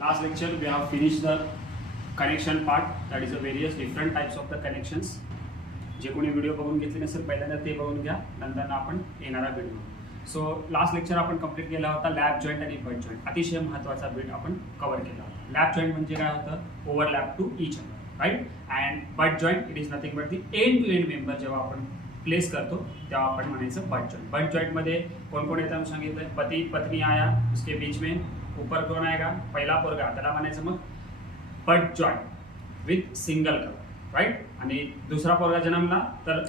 last lecture we have finished the connection part, that is the various different types of the connections. जे कोणी video बघून घेतले नसेल पहिल्यांदा ते बघून घ्या, नंतर आपण येणारा व्हिडिओ. सो लास्ट लेक्चर आपण कंप्लीट केला होता लॅप जॉईंट आणि बट जॉईंट. अतिशय महत्त्वाचा बिट आपण कव्हर केला होता. लॅप जॉईंट म्हणजे काय होतं, overlap to each other, right. And but joint it is nothing but the end to end member. जेव्हा आपण प्लेस करतो तेव्हा आपण म्हणायचं बट जॉईंट. बट जॉईंट मध्ये कोण कोण येतं सांगितलं, पती पत्नी आया, उसके बीच में ऊपर कौन आएगा, पहिला पोरगा, त्याला म्हणायचं मग but joint with single cover, right. आणि दुसरा पोरगा जन्मला तर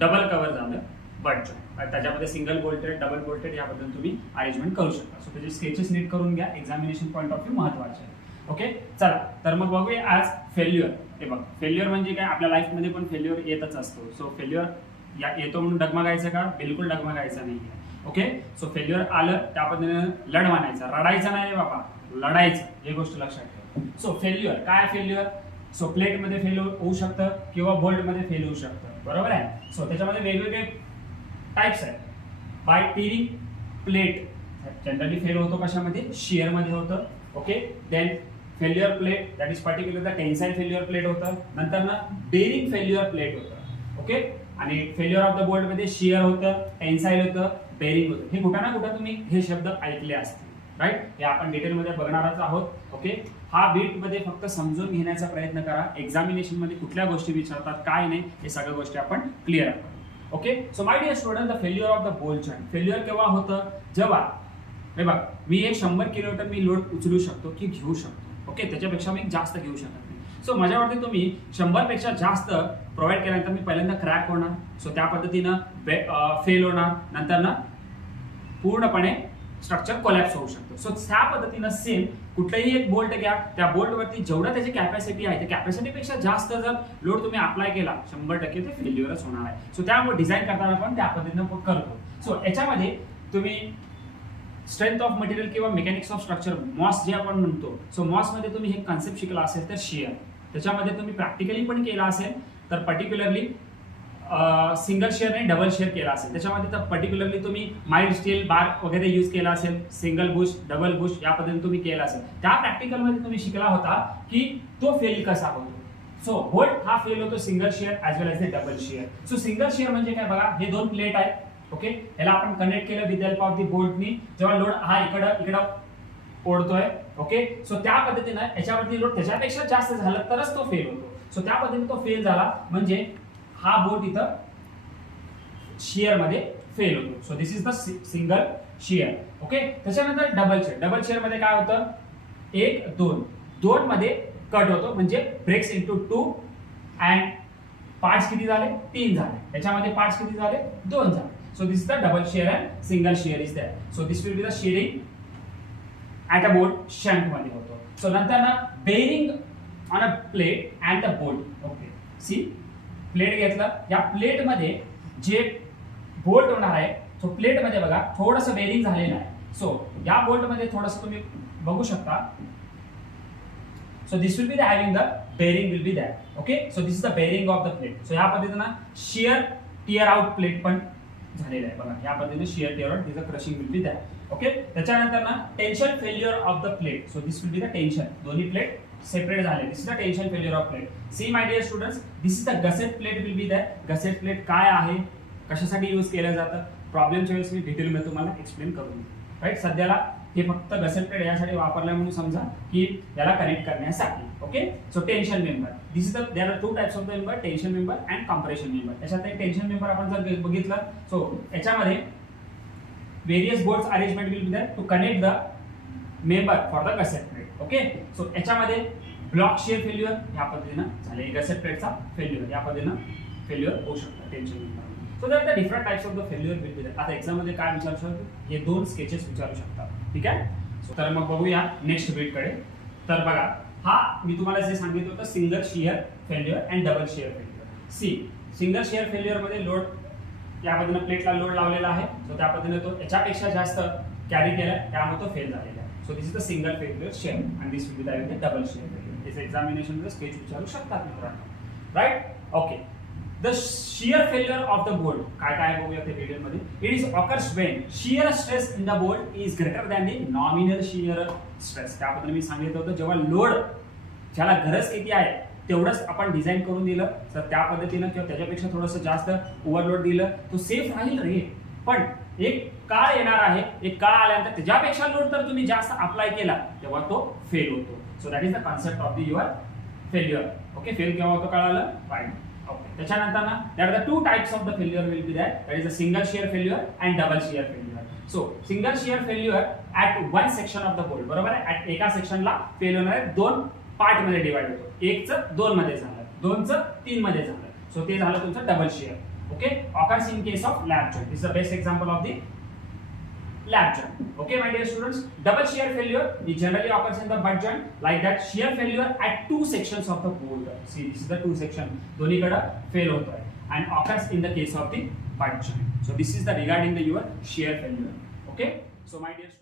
डबल कवर झालं बट जॉईंट. त्याच्यामध्ये सिंगल बोल्टेड, डबल बोल्टेड याबद्दल तुम्ही अरेंजमेंट करू शकता. सो त्याचे स्केचेस नीट करून घ्या, एक्झामिनेशन पॉईंट ऑफ व्ह्यू महत्त्वाचे आहे. ओके, चला तर मग बघूया आज फेल्युअर. हे बघ, फेल्युअर म्हणजे काय, आपल्या लाईफमध्ये पण फेल्युअर येतच असतो. सो फेल्युअर येतो म्हणून डगमगायचं का, बिलकुल डगमगायचं नाही आहे. ओके, सो फेल्युअर आलं त्या पद्धतीने लढ मानायचं, रडायचं नाही बाबा, लढायचं, हे गोष्ट लक्षात ठेवा. सो फेल्युअर काय, फेल्युअर सो प्लेटमध्ये फेल होऊ शकतं किंवा बोल्टमध्ये फेल होऊ शकतं, बरोबर आहे. सो त्याच्यामध्ये वेगवेगळे टाइप्स आहेत. By tearing plate generally fail होतो कशामध्ये, शिअरमध्ये होतं. Okay, then failure plate that is particular the tensile failure plate होतं. नंतर ना बेरिंग फेल्युअर प्लेट होतं. ओके, आणि फेल्युअर ऑफ द बोल्ट मध्ये शिअर होतं, टेन्साईल होतं, बेरिंग होतं. हे कुठं ना कुठं तुम्ही हे शब्द ऐकले असतील, राईट. हे आपण डिटेलमध्ये बघणारच आहोत. ओके, हा बीट मध्ये फक्त समजून घेण्याचा प्रयत्न करा. एक्झामिनेशन मध्ये कुठल्या गोष्टी विचारतात काय नाही हे सगळ्या गोष्टी आपण क्लिअर आहोत. Okay, so my dear student, the failure of the bolt joint. Failure केव्हा होतं, जेव्हा हे बघ मी एक 100 किलोमीटर मी लोड उचलू शकतो की घेऊ शकतो. ओके, त्याच्यापेक्षा मी जास्त घेऊ शकत नाही. सो माझ्यावरती तुम्ही 100 पेक्षा जास्त प्रोव्हाइड केल्यानंतर मी पहिल्यांदा क्रॅक होणार. सो त्या पद्धतीनं फेल होणार, नंतर ना पूर्णपणे स्ट्रक्चर कोलॅप्स होऊ शकतो. सो त्या पद्धतीनं सेम कुठलाही एक बोल्ट घ्या, त्या बोल्टवरती जेवढं त्याची कॅपॅसिटी आहे त्या कॅपॅसिटीपेक्षा जास्त जर लोड तुम्ही अप्लाय केला 100% ते फेल्युअरच होणार आहे. सो त्यामुळे डिझाईन करताना पण त्या पद्धतीनं करतो. सो याच्यामध्ये तुम्ही स्ट्रेंथ ऑफ मटेरियल किंवा मेकॅनिक्स ऑफ स्ट्रक्चर मॉस जे आपण म्हणतो, सो मॉसमध्ये तुम्ही हे कन्सेप्ट शिकला असेल तर शिअर, त्याच्यामध्ये तुम्ही प्रॅक्टिकली पण केला असेल तर पर्टिक्युलरली सिंगल शेअर आणि डबल शेअर केला असेल. त्याच्यामध्ये तर पर्टिक्युलरली तुम्ही माइल्ड स्टील बार वगैरे यूज केला असेल, सिंगल बुश, डबल बुश या पद्धतीने तुम्ही केला असेल. त्या प्रॅक्टिकलमध्ये तुम्ही शिकला होता की तो फेल कसा होतो. सो बोल्ट हा फेल होतो single shear as well as the double shear. So single shear म्हणजे काय बघा, हे दोन प्लेट आहेत. ओके, याला आपण कनेक्ट केलं विथ हेल्प ऑफ दी बोल्टनी. जेव्हा लोड हा इकडं ओढतोय, ओके, सो त्या पद्धतीनं याच्यावरती लोड त्याच्यापेक्षा जास्त झालं तरच तो फेल होतो. सो त्या पद्धतीने तो फेल झाला म्हणजे हा बोल्ट इथं शिअर मध्ये फेल होतो. So this is the single shear. Okay, त्याच्यानंतर डबल शेअर. डबल शेअर मध्ये काय होतं, 1 2 2 मध्ये कट होतो म्हणजे ब्रेक्स इनटू 2 अँड पार्ट्स किती झाले, 3 झाले. याच्यामध्ये पार्ट्स किती झाले, 2 झाले. So this is the double shear and single shear is there. So this will be the shearing at a bolt shank मध्ये होतो. सो नंतर ना bearing on a plate and the bolt. Okay, see plate घेतलं, या plate मध्ये जे bolt होणार आहे, सो प्लेट मध्ये बघा थोडंसं बेरिंग झालेलं आहे. सो या बोल्ट मध्ये थोडंसं तुम्ही बघू शकता. So this will be the having the bearing will be that. Okay, so this is the bearing of the plate. So या पद्धतीनं शिअर टिअर आउट प्लेट पण झालेलं आहे बघा. या पद्धतीने शिअर टिअर आउट तिचं crushing will be that. Okay, त्याच्यानंतर ना tension failure of the plate. So this will be the tension, दोन्ही प्लेट सेपरेट झाले. This is the tension failure of plate. See my dear students, this is the gusset plate will be that. Gusset plate काय आहे, कशासाठी use केलं जातं, प्रॉब्लेमच्या वेळेस मी डिटेलमध्ये तुम्हाला एक्सप्लेन करून देईन, राईट. सध्याला हे फक्त गसेट प्लेट यासाठी वापरलं म्हणून समजा की याला कनेक्ट करण्यासाठी. Okay, so tension member, this is the there are 2 types of the member, tension member and compression member. त्याच्यात एक टेन्शन मेंबर आपण जर बघितलं, सो याच्यामध्ये various bolts arrangement will be there to connect the member for the gusset plate. Okay, so याच्यामध्ये block share failure या पद्धतीनं झाले, गसेट प्लेटचा फेल्युअर या पद्धतीनं फेल्युअर होऊ शकतं tension member. So that the different types of the failure will be there. आता एक्झाम मध्ये काय विचारू शकतो, हे 2 स्केचेस विचारू शकतात, ठीक आहे. सो तर मग बघूया नेक्स्ट बीट कडे. तर बघा, हा मी तुम्हाला जे सांगितलं होतं single shear failure and double shear failure. See single shear failure मध्ये लोड या पद्धतीनं प्लेटला लोड लावलेला आहे. सो त्या पद्धतीने तो याच्यापेक्षा जास्त कॅरी केला, त्यामुळे तो फेल झालेला आहे. So this is the single failure shear and this will be the double shear failure. This examination sketch विचारू शकतात मित्रांनो, right. Okay, the shear failure of the bolt काय काय बघूया त्या व्हिडिओमध्ये. It is occurs when shear stress in the bolt is greater than the nominal shear stress. त्याबद्दल मी सांगितलं होतं जेव्हा लोड ज्याला गरज किती आहे तेवढंच आपण डिझाईन करून दिलं तर त्या पद्धतीनं किंवा त्याच्यापेक्षा थोडंसं जास्त ओव्हरलोड दिलं तो सेफ राहील रे. पण एक काळ येणार आहे, एक काळ आल्यानंतर त्याच्यापेक्षा लोड तर तुम्ही जास्त अप्लाय केला तेव्हा तो फेल होतो. So that is the concept of the your failure. Okay, fail केव्हा होतो कळालं? फाईन. ओके, त्याच्यानंतर ना that the two types of the failure will be that is a single shear failure and double shear failure. So single shear failure at one section of the bolt, बरोबर आहे. एका सेक्शनला fail होणार आहे, दोन part मध्ये divide होतो. एकचं 2 मध्ये झालं, दोनचं 3 मध्ये झालं. सो ते झालं तुमचं double shear. Okay, occurs in case of lap joint. This is the best example of the lap joint. Okay, my dear students, double shear failure it generally occurs in the butt joint. Like that, shear failure at two sections of the bolt. See, this is the two section. दोन्ही कडे fail होता है and occurs in the case of the butt joint. So this is the regarding the your shear failure. Okay, so my dear students.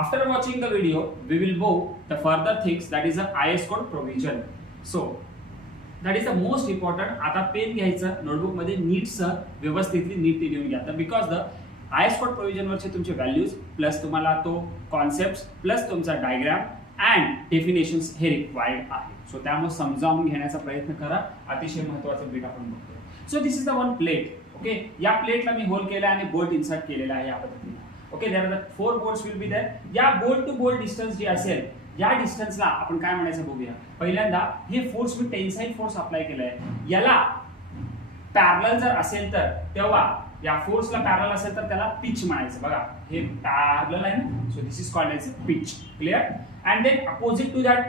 After watching the video, we will move the further things, that is the IS code provision. So that is the most important. आता pen घ्यायचं, notebook मध्ये नीटसं व्यवस्थितली नीट लिहून घ्या. तर because the IS code provision वरचे तुमचे values plus तुम्हाला तो कॉन्सेप्ट प्लस तुमचा डायग्राम अँड डेफिनेशन्स हे रिक्वायर्ड आहे. सो त्यामुळे समजावून घेण्याचा प्रयत्न करा. अतिशय महत्त्वाचं बीट आपण बघतोय. So this is the one plate. Okay, या प्लेटला मी होल केला आणि बोल्ट इन्सर्ट केलेला आहे या पद्धतीने. Okay, there are 4 bolts will be there. या बोल्ट टू बोल्ट डिस्टन्स जे असेल या डिस्टन्सला आपण काय म्हणायचं बघूया. पहिल्यांदा हे force me tensile force apply केलाय, याला पॅरलल जर असेल तर तेव्हा या फोर्सला पॅरलल असेल तर त्याला पिच म्हणायचं. बघा हे पॅरलल आहे ना, so this is called as pitch. Clear. And then opposite to that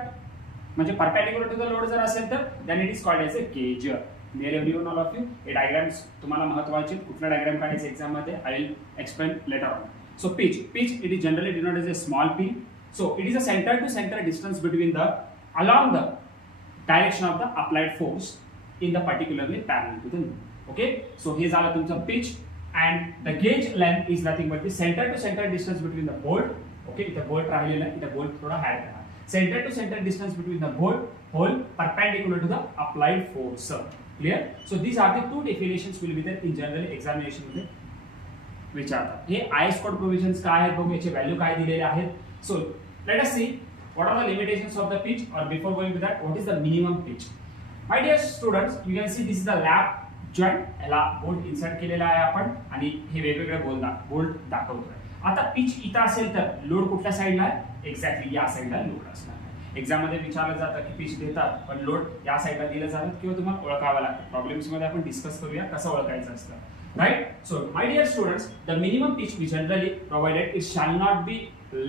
म्हणजे परपेंडिक्युलर टू द लोड जर असेल तर then it is called as a gauge. Clear everyone, all of you. हे डायग्राम्स तुम्हाला महत्त्वाचे. कुठला डायग्राम काढायचा एक्झाम मध्ये I will explain later on. So pitch it is generally denoted as a small P. So it is a center to center distance between the along the direction of the applied force in the particularly parallel to the load. Okay, so हे झालं तुमचं pitch and the gauge length is nothing but the center to center distance between the bolt. Okay, इथं bolt राहिलेला आहे, इथं bolt थोडा higher करा. Center to center distance between the bolt hole perpendicular to the applied force. Clear? So these are the two definitions will be there in general examination मध्ये विचारतात. हे IS code provisions काय आहेत बघू, याचे value काय दिलेले आहेत. So let us see what are the limitations of the pitch, or before going to that, what is the minimum pitch. My dear students, you can see this is the lap joint. याला bolt insert केलेला आहे आपण आणि हे वेगवेगळे bolt दाखवतोय. आता pitch इथं असेल तर लोड कुठल्या साईडला आहे, एक्झॅक्टली या साईडला लोड असणार आहे. एक्झाम मध्ये विचारलं जातं की पिच देतात पण लोड या साईडला दिलं जातं किंवा तुम्हाला ओळखावं लागतं. प्रॉब्लेम्स मध्ये आपण डिस्कस करूया कसं ओळखायचं असतं. Right? So, my dear students, the minimum pitch we generally provided, it shall not be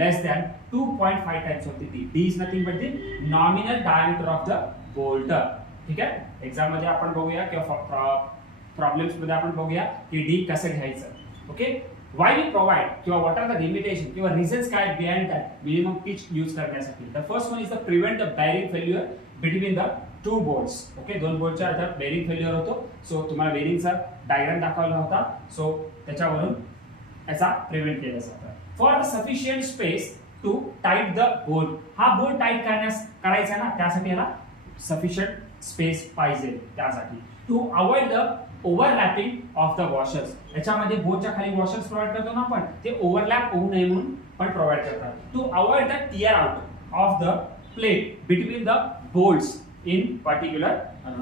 less than 2.5 times of the D. D is nothing but the nominal diameter of the bolt. ठीक आहे. Exam मध्ये आपण बघूया किंवा problems मध्ये आपण बघूया की D कसं घ्यायचं. ओके, why we provide किंवा what are the limitation किंवा reasons काय behind that minimum pitch use करण्यासाठी. The first one is to prevent the bearing failure between the two bolts. Okay, दोन बोल्टच्या अर्ध्यात बेरिंग फेल्युअर होतो. सो तुम्हाला बेरिंगचा डायग्राम दाखवला होता. सो त्याच्यावरून याचा प्रिव्हेंट केला जातं. For the sufficient space to tight the bolt. हा बोल्ट टाईट करायचा ना, त्यासाठी याला सफिशियंट स्पेस पाहिजे. त्यासाठी to avoid the overlapping of the washers. याच्यामध्ये बोल्टच्या खाली वॉशर्स प्रोव्हाइड करतो ना आपण, ते ओव्हरलॅप होऊ नये म्हणून पण प्रोव्हाइड करतात. To avoid the tear out of the plate between the bolts in particular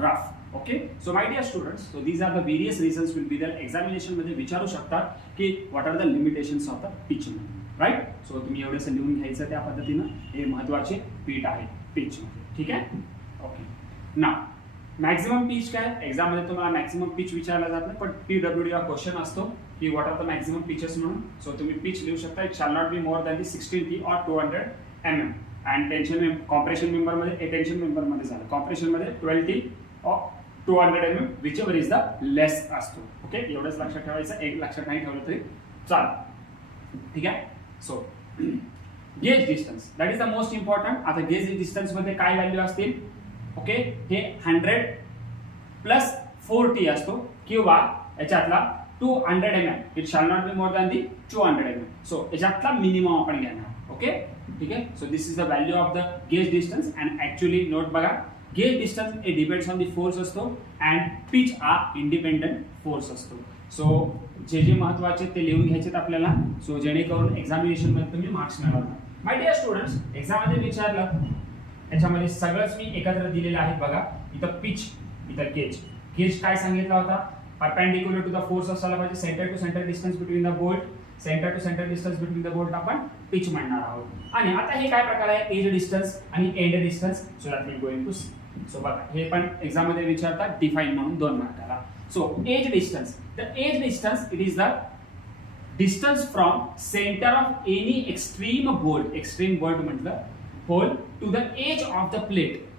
rough. Okay, so my dear students, so these are the various reasons will be there. examination मध्ये विचारू शकतात की what are the limitations of the pitch, right? so तुम्ही एवढंसं लिहून घ्यायचं त्या पद्धतीनं. हे महत्त्वाचे पीठ आहे pitch मध्ये. ठीक आहे. ओके, नाउ मॅक्सिमम पिच काय. एक्झाम मध्ये तुम्हाला मॅक्सिमम पिच विचारला जात नाही पण PWD हा क्वेश्चन असतो की what are the maximum pitches म्हणून. सो तुम्ही पिच लिहू शकता. It shall not be more than the 16 T or 200 mm. And tension compression member मध्ये टेन्शन मेंबर मध्ये झालं. कॉम्प्रेशन मध्ये 12 T or 200 mm whichever is the less असतो. Okay, एवढंच लक्षात ठेवायचं. एक लक्षात नाही ठेवलं तरी चालेल. ठीक आहे. So gauge distance that is the most important. आता गेज डिस्टन्स मध्ये काय व्हॅल्यू असतील. ओके, हे 100 प्लस 4T असतो किंवा याच्यातला 200 mm. It shall not be more than the 200 mm. So याच्यातला मिनिमम आपण घेणार. ओके, ठीक आहे. So this is the value of the gauge distance. And actually note बघा, gauge distance it depends on the force असतो and pitch हा independent force असतो. So जे जे महत्वाचे ते लिहून घ्यायचे आपल्याला. सो जेणेकरून एक्झामिनेशन मध्ये तुम्ही मार्क्स मिळवणार. माय डिअर स्टुडंट्स, एक्झाम मध्ये विचारलं याच्यामध्ये सगळंच मी एकत्र दिलेलं आहे. बघा इथं पिच, इथं गेज. गेज काय सांगितला होता, परपेंडिक्युलर टू द फोर्स असायला पाहिजे. Centre to centre distance between the bolt. Centre to centre distance between the bolt आपण पिच म्हणणार आहोत. आणि आता हे काय प्रकार आहे, एज डिस्टन्स आणि end distance. So that we going to see. So बघा हे पण एक्झाम मध्ये विचारतात डिफाइन म्हणून 2 मार्काला. So edge distance, the edge distance it is the distance from centre of any extreme bolt. Extreme bolt म्हटलं hole to the edge of the plate.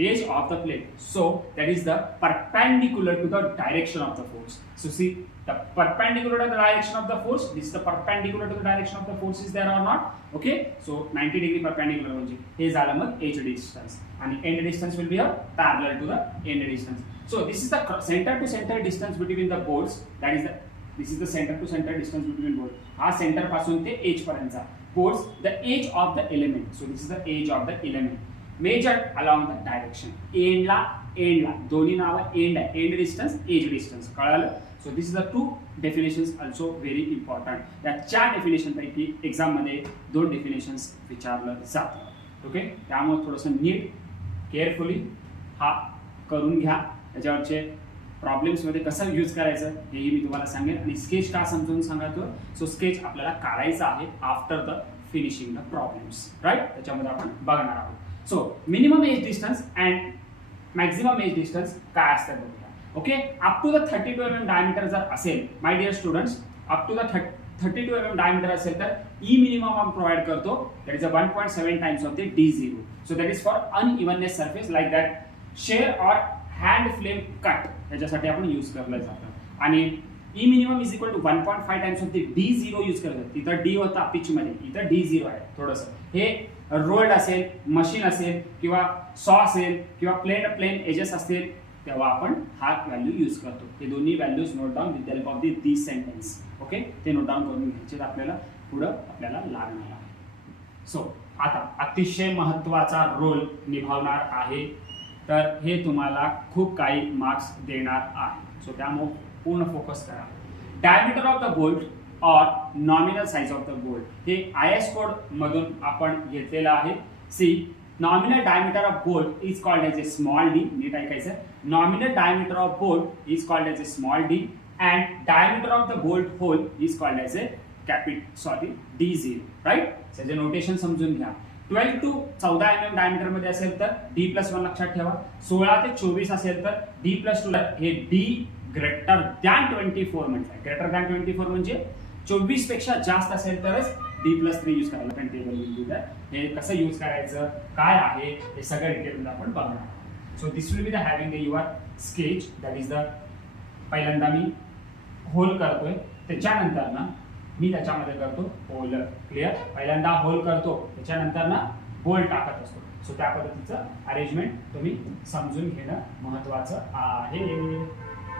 Edge of the plate. So that is the perpendicular to the direction of the force. So see, the perpendicular to the direction of the force. This is the perpendicular to the direction of the force is there or not? Okay. So 90 degree perpendicular म्हणजे हे झालं मग edge distance. आणि end distance will be a parallel to the end distance. So this is the center to center distance between the bolts. This is the center to center distance between bolts. हा center पासून ते edge पर्यंतचा bolts. The edge of the element. So this is the edge of the element. Measured along the direction. एंडला दोन्ही नावं end आहे. End distance, edge distance. कळालं. So this is the 2 definitions also very important. या 4 definition पैकी exam मध्ये 2 definitions विचारलं जातं. ओके, त्यामुळे थोडंसं नीट केअरफुली हा करून घ्या. त्याच्यावरचे प्रॉब्लेम्समध्ये कसं यूज करायचं हेही मी तुम्हाला सांगेन आणि स्केच का समजून सांगतो. सो स्केच आपल्याला काढायचा आहे after the finishing the problems, right. त्याच्यामध्ये आपण बघणार आहोत. So minimum edge distance and maximum edge distance काय असतं बघूया. Okay, up to the 32 mm diameter जर असेल my dear students, up to the 32 mm diameter असेल तर ई मिनिमम आपण प्रोव्हाइड करतो, that is a 1.7 times of the D0. So that is for unevenness surface like that shear or hand flame cut, याच्यासाठी आपण use केलं जातं. आणि E minimum is equal to 1.5 times of the D0 use करतात. तिथं D होता pitch मध्ये, इथं D0 आहे. थोडंसं हे रोल्ड असेल, मशीन असेल किंवा सॉ असेल किंवा प्लेन एजेस असतील तेव्हा आपण हा व्हॅल्यू यूज करतो. हे दोन्ही values note down with the help of this sentence. Okay, ते नोट डाऊन करून घ्यायचे आपल्याला, पुढं आपल्याला लागणार आहे. सो आता अतिशय महत्त्वाचा रोल निभावणार आहे, तर हे तुम्हाला खूप काही मार्क्स देणार आहे. सो त्यामुळे पूर्ण फोकस करा. डायमीटर ऑफ द बोल्ट और nominal size of the bolt हे IS कोड मधून आपण घेतलेलं आहे. See nominal diameter of bolt is called as a small d. नीट ऐकायचं. Nominal diameter of bolt is called as a small d and diameter of the bolt hole is called as a D0, right? त्याचे notation समजून घ्या. 12 to 14 mm diameter मध्ये असेल तर D+1 लक्षात ठेवा. 16 ते 24 असेल तर D+2 हे D ग्रेटर दॅन 24 म्हटलंय. ग्रेटर दॅन 24 म्हणजे 24 पेक्षा जास्त असेल तरच D+3 यूज करायला पण टेबल विल डू दॅट. हे कसं यूज करायचं, काय आहे हे सगळं डिटेलमध्ये आपण बघणार आहोत. So this will be the having your sketch, that is the पहिल्यांदा मी होल करतोय, त्याच्यानंतर ना मी त्याच्यामध्ये करतो होल. क्लिअर. पहिल्यांदा होल करतो, त्याच्यानंतर ना होल टाकत असतो. सो त्या पद्धतीचं अरेंजमेंट तुम्ही समजून घेणं महत्वाचं आहे.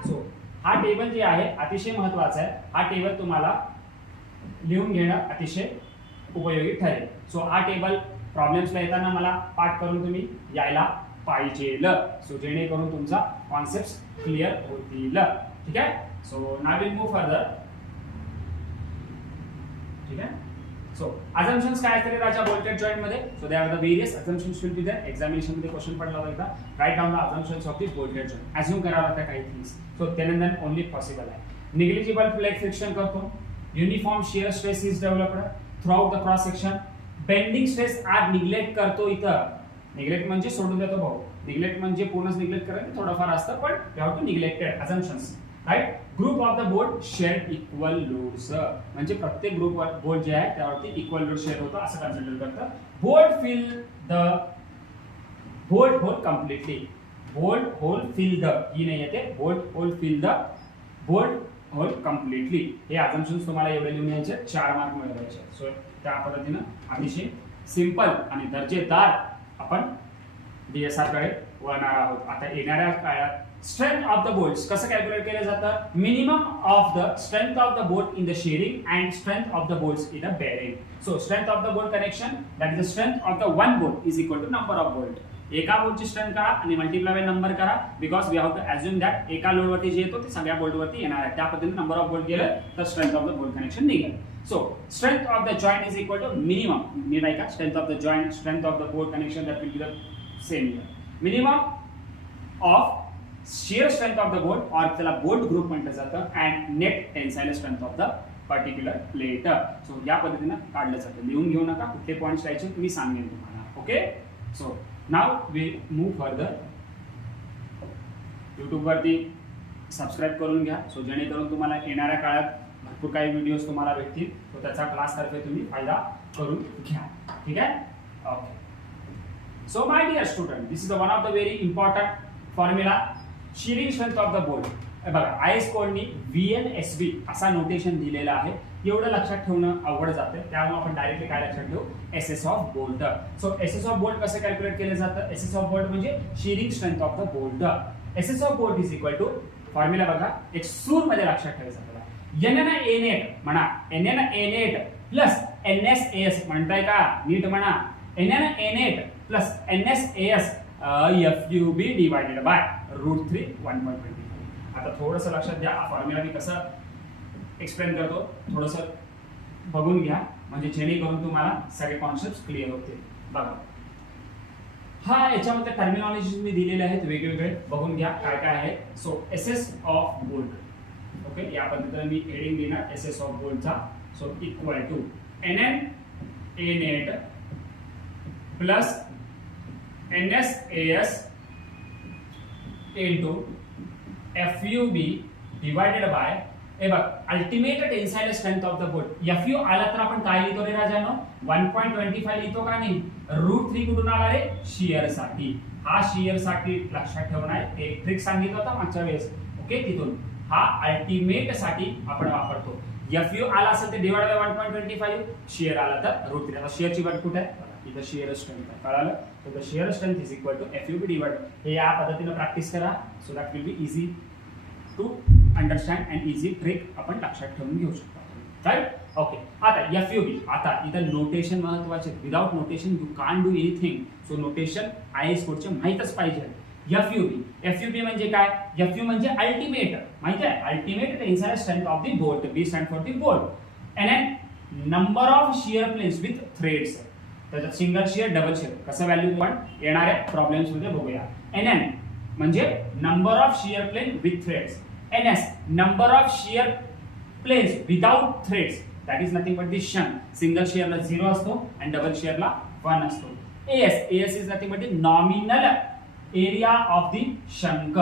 सो हा टेबल जे आहे अतिशय महत्वाचा आहे. हा टेबल तुम्हाला लिहून घेणं अतिशय उपयोगी ठरेल. सो हा टेबल प्रॉब्लेम्सला येताना मला पाठ करून तुम्ही यायला पाहिजे. सो जेणेकरून तुमचा कॉन्सेप्ट क्लिअर होतील. ठीक आहे. So now will move further. ठीक आहे. सो अझम्पशन्स काय असतात त्याच्या बोल्टेड जॉइंट मध्ये. So there are the various assumptions will be there. Examination मध्ये क्वेश्चन पडला होता एकदा, right down the assumptions of the bolted joint. Assume करावं लागतं काही थिंग्स. सो त्यानंतर ओनली पॉसिबल आहे. निग्लिजिबल फ्लेक्स फ्रिक्शन करतो. Uniform shear stress is developed throughout the cross section. Bending stress आज निग्लेक्ट करतो. इथं निग्लेक्ट म्हणजे सोडून देतो भाऊ. निग्लेक्ट म्हणजे पूर्णच निग्लेक्ट करायचं थोडंफार असतं, पण you have to neglected assumptions, right. Group of the bolt share equal loads, म्हणजे प्रत्येक ग्रुप बोल्ट जे आहे त्यावरती इक्वल लोड शेअर होतो असं कन्सिडर करतं. Bolt fill the bolt hole completely. Bolt hole fill the ही नाही येते. Bolt hole fill the bolt hole completely. हे अझम्पशन्स तुम्हाला एवढे लिहून यायचे, 4 मार्क मिळवायचे. सो त्या पद्धतीनं अतिशय सिंपल आणि दर्जेदार आपण DSR कडे वळणार आहोत. आता येणाऱ्या काळात स्ट्रेंथ ऑफ द बोल्ट्स कसं कॅल्क्युलेट केलं जातं. Minimum of the strength of the bolt in the shearing and strength of the bolts in the bearing. So strength of the bolt connection that is the strength of the one bolt is equal to number of bolt. एका बोल्टची strength करा आणि multiply by number करा, because we have to assume that एका लोडवरती जे येतो ते सगळ्या बोल्टवरती येणार आहे. त्या पद्धतीने नंबर ऑफ बोल्ट गेलं तर strength of the bolt connection निघेल. So strength of the joint is equal to minimum. नीट ऐका. Strength of the joint, strength of the bolt connection that will be the same here. Minimum of shear strength of the bolt और त्याला bolt group म्हटलं जातं and net tensile strength of the particular plate. So या पद्धतीनं काढलं जातं. लिहून घेऊ नका, कुठले पॉईंट्स राहायचे मी सांगेन तुम्हाला. Okay. So now we move further. YouTube वरती सबस्क्राईब करून घ्या. सो जेणेकरून तुम्हाला येणाऱ्या काळात भरपूर काही व्हिडिओज तुम्हाला भेटतील. तो त्याचा क्लासतर्फे तुम्ही फायदा करून घ्या. ठीक आहे. Okay. So my dear student, this is one of the very important formula, shearing strength of the bolt. बघा IS कोडनी VNSB असा नोटेशन दिलेला आहे. एवढं लक्षात ठेवणं अवघड जातं, त्यामुळे आपण डायरेक्टली काय लक्षात ठेवू, SS of bolt. So SS of bolt कसं कॅल्क्युलेट केलं जातं. SS ऑफ बोल्ट म्हणजे shearing strength of the bolt. SS of bolt is equal to formula बघा, एक सूर मध्ये लक्षात ठेवायचं आपल्याला. NN A म्हणा, NN A प्लस NSAS म्हणताय का, नीट म्हणा. NN A plus NSAS FUB divided by √3 1.25. आता थोडंसं लक्षात घ्या, फॉर्म्युला मी कसं एक्सप्लेन करतो थोडंसं बघून घ्या, म्हणजे जेणेकरून तुम्हाला सगळे कॉन्सेप्ट क्लिअर होतील. बघा हा याच्यामध्ये टर्मिनॉलॉजी मी दिलेले आहेत वेगवेगळे, बघून घ्या काय काय आहे. So SS of bolt, okay, या पद्धतीने मी हेडिंग देणार एसएस ऑफ बोल्टचा. So equal to N N A net plus N S A S into F U B divided by, हे बघ, ultimate tensile strength of the bolt. F U आला तर आपण काय लिहितो रे राजानो, 1.25 लिहितो का नाही. √3 कुठून आला रे, शियर साठी. हा शियर साठी लक्षात ठेवणं आहे, एक ट्रिक सांगितलं होता मागच्या वेळेस, ओके. तिथून हा अल्टिमेट साठी आपण वापरतो. एफ यू आला असेल तर डिवाइड बाय 1.25, शियर आला तर √3. आता शियरची व्हॅल्यू कुठे आहे, इथं शियर स्ट्रेंथ आहे, कळालं. So the shear strength is equal to F U B divide. हे या पद्धतीने प्रॅक्टिस करा, so that will be easy to understand and easy trick आपण लक्षात ठेवून घेऊ शकतो, राईट. ओके, आता एफ यू बी, आता इथं नोटेशन महत्वाचे. Without notation you can do anything. So notation I S कोडचे माहीतच पाहिजे. F U B, F U B म्हणजे काय, एफ यू म्हणजे अल्टिमेट, माहिती आहे, ultimate tensile strength of the bolt. B stand for the bolt. N N number of shear planes with threads. त्याच्यात single shear, double shear, कसं value पण येणाऱ्या problems मध्ये बघूया. एन एन म्हणजे number of shear plane with threads. NS number of shear planes without threads, that is nothing but the shunt. Single shear ला 0 असतो and double shear ला 1 असतो. AS is nothing but the nominal area of the shank.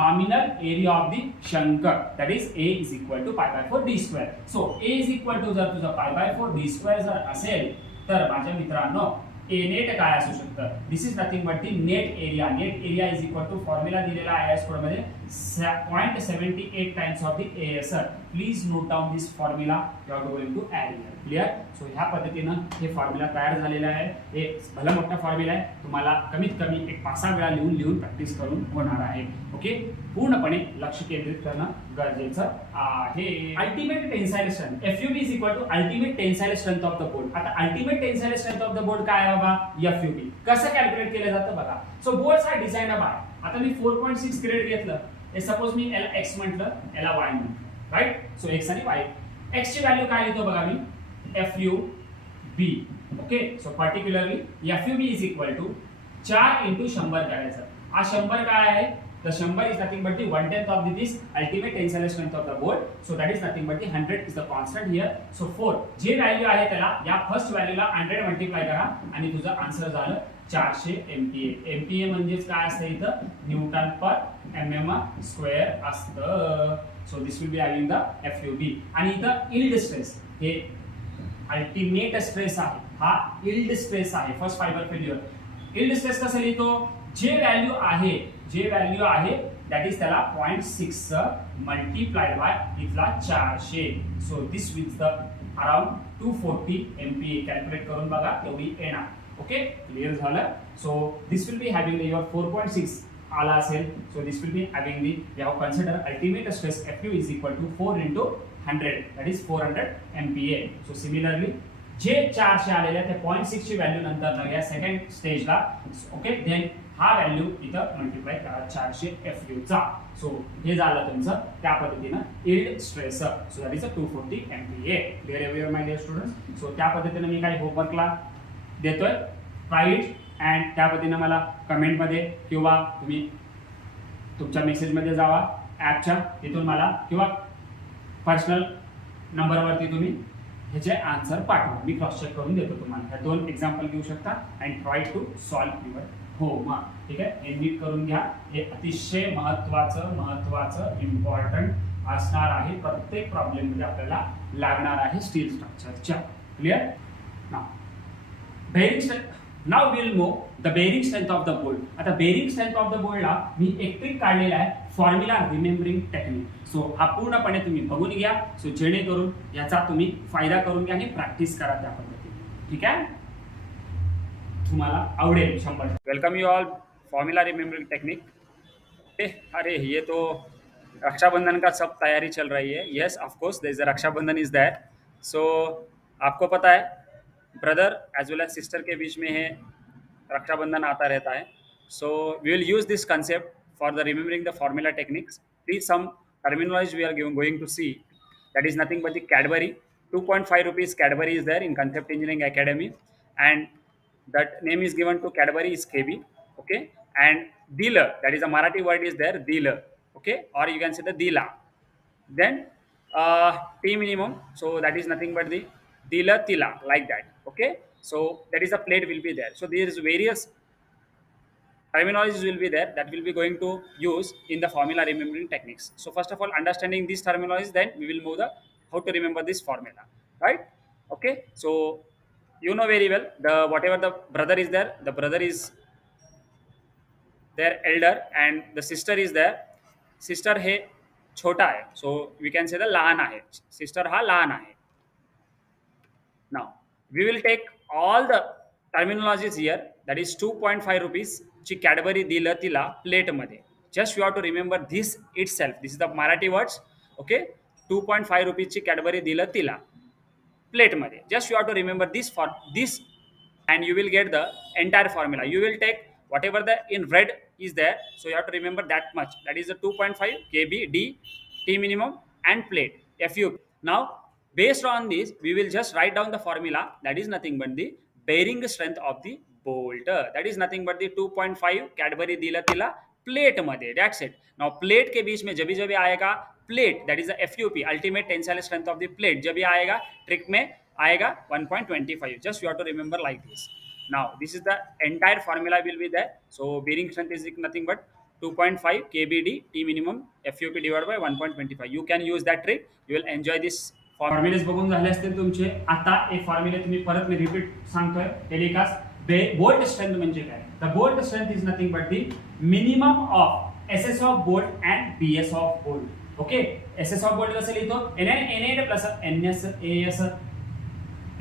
Nominal area of the shank, that is A is equal to pi by 4 d square. So A is equal to जर तुझा pi by 4 d square जर असेल तर माझ्या मित्रांनो ए net काय असू शकतं, this is nothing but the net area. Net area is equal to formula दिलेला आहे एस कोड मध्ये 0.78 times of the ASR. Please note down this formula, you are going to add here. Clear. So ह्या पद्धतीनं हे formula तयार झालेला आहे. हे भला मोठा फॉर्म्युला आहे, तुम्हाला कमीत कमी एक 5-6 वेळा लिहून प्रॅक्टिस करून होणार आहे. ओके, पूर्णपणे लक्ष केंद्रित करणं गरजेचं आहे. Ultimate tensile strength, F U B is equal to ultimate tensile strength of the bolt. आता ultimate tensile strength of the bolt काय आहे बाबा, एफ यू बी. कसं कॅल्क्युलेट केलं जातं बघा. सो बोल्ट्स आर डिझाइन्ड बाय, आता मी 4.6 ग्रेड घेतलं, हे सपोज मी याला एक्स म्हटलं, याला वाय म्हटलं, राईट. सो एक्स आणि वाय. एक्स ची व्हॅल्यू काय लिहितो बघा मी, F U B. Okay, so particularly F U B is equal to 4 × 100 करायचं. हा 100 काय आहे, the 100 is nothing but the 1/10 of this ultimate tensile strength of the bolt. So that is nothing but the 100 is the constant here. So 4 जे value आहे त्याला या first व्हॅल्यूला 100 multiply करा आणि तुझं आन्सर झालं 400 MPa. MPa म्हणजेच काय असतं इथं, न्यूटन पर mm स्क्वेअर असतं. So this will be having the FUB. आणि इथं यील्ड स्ट्रेस, हे अल्टिमेट स्ट्रेस आहे, हा यील्ड स्ट्रेस आहे, first fibre failure. Yield stress कसं लिहितो, जे व्हॅल्यू आहे दॅट इज त्याला 0.6 मल्टिप्लाइड बाय इथला 400. So this with the around 240 MPa. Calculate करून बघा तेवढी येणार. ओके, क्लिअर झालं. So this will be having your 4.6 आला असेल. So this will be having the, we have consider ultimate stress FU is equal to 4 × 100, that is 400 MPa. So similarly जे 400 आलेले ते 0.6 ची व्हॅल्यू नंतर या सेकंड स्टेजला, ओके, देन हा व्हॅल्यू इथं मल्टिप्लाय करा 400 FU चा. सो हे झालं तुमचं त्या पद्धतीनं yield stress. So that is 240 MPa. Clear everyone my dear students. So त्या पद्धतीनं मी काही होमवर्कला देतोय, राईट. अँड त्या पद्धतीनं मला कमेंटमध्ये किंवा तुम्ही तुमच्या मेसेजमध्ये जावा ॲपच्या, तिथून मला किंवा पर्सनल नंबरवरती तुम्ही ह्याचे आन्सर पाठवा, मी क्रॉस चेक करून देतो तुम्हाला. ह्या 2 एक्झाम्पल घेऊ शकता and try to solve your homework. ठीक आहे, हे नीट करून घ्या. हे अतिशय महत्वाचं इम्पॉर्टंट असणार आहे. प्रत्येक प्रॉब्लेम मध्ये आपल्याला लागणार आहे स्टील स्ट्रक्चरच्या. Clear. Bearing strength, now will know the bearing strength of the bolt. आता बेअरिंग स्ट्रेंथ ऑफ द बोल्टला मी एक ट्रिक काढलेला आहे, फॉर्म्युला रिमेंबरिंग टेक्निक. सो हा पूर्णपणे तुम्ही बघून घ्या, सो जेणेकरून याचा तुम्ही फायदा करून घ्या आणि प्रॅक्टिस करा त्या पद्धतीने. ठीक आहे, तुम्हाला आवडेल 100%. Welcome you all, formula remembering technique. अरे ये तो रक्षाबंधन का सब तैयारी चल रही है. Yes of course there is a Rakshabandhan is there. So आपको पता है brother as well as sister के बीच में है रक्षाबंधन आता रहता है. So we will use this concept for the remembering the formula techniques. Please some terminology we are going to see, that is nothing but the Cadbury. 2.5 rupees Cadbury is there in Concept Engineering Academy, and that name is given to Cadbury is KB. okay, and dila, that is a Marathi word is there, dila, okay, or you can say the dila. Then T minimum, so that is nothing but the dila tila, like that, okay. So that is a plate will be there. So there is various terminologies will be there that will be going to use in the formula remembering techniques. So first of all, understanding these terminologies, then we will move the how to remember this formula, right? Okay, so you know very well, the whatever the brother is there, the brother is their elder and the sister is there. Sister हे छोटा आहे, so we can say the लहान आहे, sister हा लहान आहे. Now, we will take all the terminologies here, that is 2.5 rupees ची Cadbury दिलं तिला plate मध्ये. Just you have to remember this itself. This is the Marathi words. Okay, 2.5 rupees ची Cadbury दिलं तिला plate मध्ये. Just you have to remember this for this, and you will get the entire formula. You will take whatever the in red is there, so you have to remember that much. That is the 2.5 kb d T minimum and plate fu. Now based on this, we will just write down the formula, that is nothing but the bearing strength of the bolt. That is nothing but the 2.5 Cadbury दिला तिला plate मध्ये. That's it. Now plate के बीच में जब भी आएगा plate, that is the FUP, ultimate tensile strength of the plate, जब भी आएगा trick में आएगा 1.25. Just you have to remember like this. Now this is the entire formula will be there. So bearing strength is nothing but 2.5 kbd T minimum FUP divided by 1.25. You can use that trick. You will enjoy this. फॉर्म्युलेस बघून झाले असतील तुमचे. आता एक फॉर्म्युले तुम्ही परत मी रिपीट सांगतोय, टेलिकास्ट. बोल्ट स्ट्रेंथ म्हणजे काय? The bolt strength is nothing but the minimum of SS of bolt and BS of bolt. Okay, SS of bolt कसं लिहितो? N plus NS AS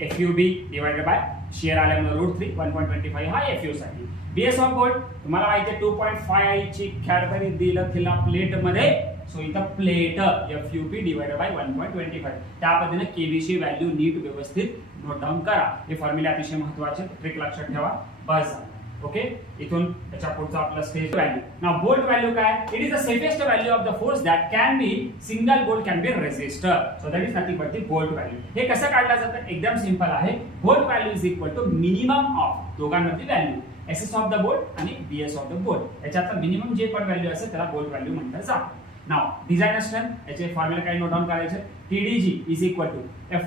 FUB divided by शेअर आल्यामुळे √3 1.25 हा FU साठी. BS of bolt तुम्हाला माहिती आहे 2.5 ची कॅडबरी दिलं तिला प्लेट मध्ये, सो इथं प्लेट FUP डिवाइडेड बाय 1.25. त्या पद्धतीने केबी ची व्हॅल्यू नीट व्यवस्थित नोट डाऊन करा. हे फॉर्म्युले अतिशय महत्त्वाचे, ट्रिक लक्षात ठेवा. बस झालं. ओके, इथून त्याच्या पुढचा आपला stage value. Now bolt value काय? It is the safest value of the force that can be single bolt can be register. So that is nothing but the bolt value. हे कसं काढलं जातं? एकदम सिंपल आहे. Bolt value is equal to minimum of दोघांमधली value, SS of the bolt आणि BS of the bolt. याच्यात minimum जे पण व्हॅल्यू असेल त्याला बोल्ट व्हॅल्यू म्हणतात जातं. नाउ डिझाइन स्ट्रेंथ याचे फॉर्म्युला काय नोट डाउन करायचे? TDG is equal to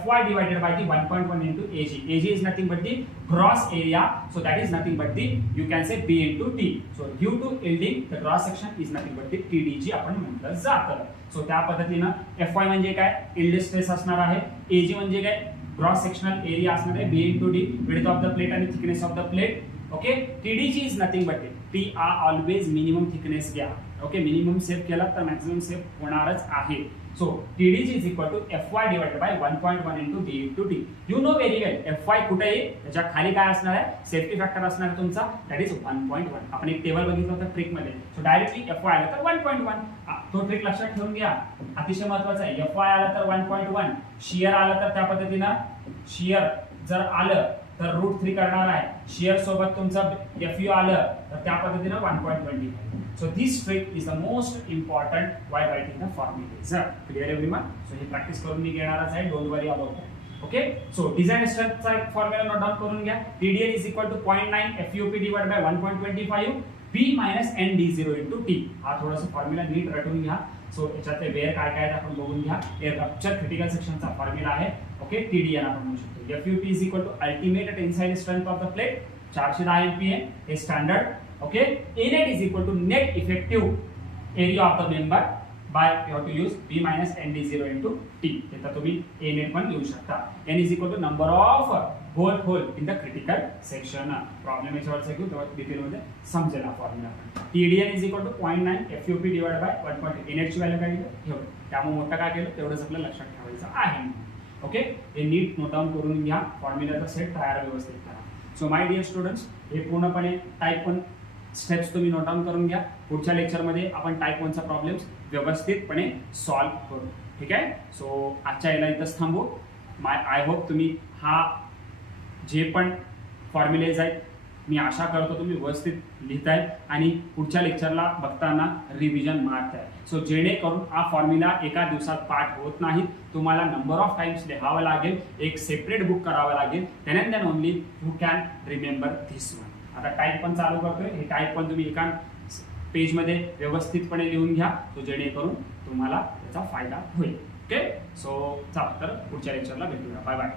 Fy divided by the 1.1 into Ag. Ag is nothing but the gross area, so that is nothing but the, you can say, B into T. So due to yielding, the gross section is nothing but the TDG आपण म्हटलं जातं. So त्या पद्धतीनं Fy म्हणजे काय? Yield stress असणार आहे. Ag म्हणजे काय? ग्रॉस सेक्शनल एरिया असणार आहे. B into D, width of the plate आणि thickness of the plate. Okay, TDG is nothing but it. T always minimum thickness घ्या. ओके, मिनिमम सेव्ह केला तर मॅक्सिमम सेव्ह होणारच आहे. So TDG is equal to Fy divided by 1.1 into D into D. You know very well Fy कुठे आहे? त्याच्या खाली काय असणार आहे? सेफ्टी फॅक्टर असणार आहे तुमचा, दॅट इज 1.1. आपण एक टेबल बघितलं होतं ट्रिक मध्ये. सो डायरेक्टली Fy आला तर 1.1. तो ट्रिक लक्षात ठेवून घ्या, अतिशय महत्त्वाचा आहे. Fy आला तर 1.1, शियर आला तर त्या पद्धतीनं शियर जर आलं तर √3 करणार आहे. शियर सोबत तुमचं FU आलं तर त्या पद्धतीनं 1.25. So this trick is the most important while writing the formulas. Clear everyone? So हे प्रॅक्टिस करून मी घेणारच आहे. Don't worry about it. Okay, so design स्ट्रेंथचा एक फॉर्म्युला नोट डाउन करून घ्या. TDL is equal to 0.9 FUP divided by 1.25 B minus ND0 into T. हा थोडासा फॉर्म्युला नीट रटून घ्या. सो याच्यातले वेअर काय काय आपण बघून घ्या. हे रप्चर क्रिटिकल सेक्शनचा फॉर्म्युला आहे. ओके, TDN आपण म्हणू शकतो. FUP is equal to ultimate tensile strength of the plate, 410 MPa हे standard. Okay, A-net is equal to net effective area of the member by, you have to use B minus ND0 into T. इथं तुम्ही A-net पण लिहू शकता. N is equal to number of bolt hole in the critical section. Problem याच्यावरचा घेऊ तेव्हा डिटेलमध्ये समजेल हा formula. TDN is equal to 0.9 FUP divided by 1.8. A-net ची व्हॅल्यू काय दिली? एवढं. त्यामुळे मोठं काय केलं तेवढंच आपल्याला लक्षात ठेवायचं आहे. ओके, हे नीट नोट डाउन करून घ्या. फॉर्म्युलाचा सेट तयार व्यवस्थित करा. सो माय डिअर स्टुडंट्स, हे पूर्णपणे टाईप 1 स्टेप्स तुम्ही नोट डाउन करून घ्या. पुढच्या लेक्चरमध्ये आपण टाईप 1चा प्रॉब्लेम्स व्यवस्थितपणे सॉल्व्ह करू. ठीक आहे. सो आजच्या याला इथंच थांबू. आय होप तुम्ही हा जे पण फॉर्म्युलेज आहेत मी आशा करतो तुम्ही व्यवस्थित लिहिताय आणि पुढच्या लेक्चरला बघताना रिव्हिजन मारताय. सो जेणेकरून हा फॉर्म्युला एका दिवसात पाठ होत नाही. तुम्हाला नंबर ऑफ टाइम्स लिहावं लागेल, एक सेपरेट बुक करावं लागेल. Then only you can remember this one. आता टाईप पण चालू करतोय, हे टाईप पण तुम्ही एका पेजमध्ये व्यवस्थितपणे लिहून घ्या, तो जेणेकरून तुम्हाला त्याचा फायदा होईल. ओके, सो चला तर पुढच्या लेक्चरला भेटूया. Bye bye.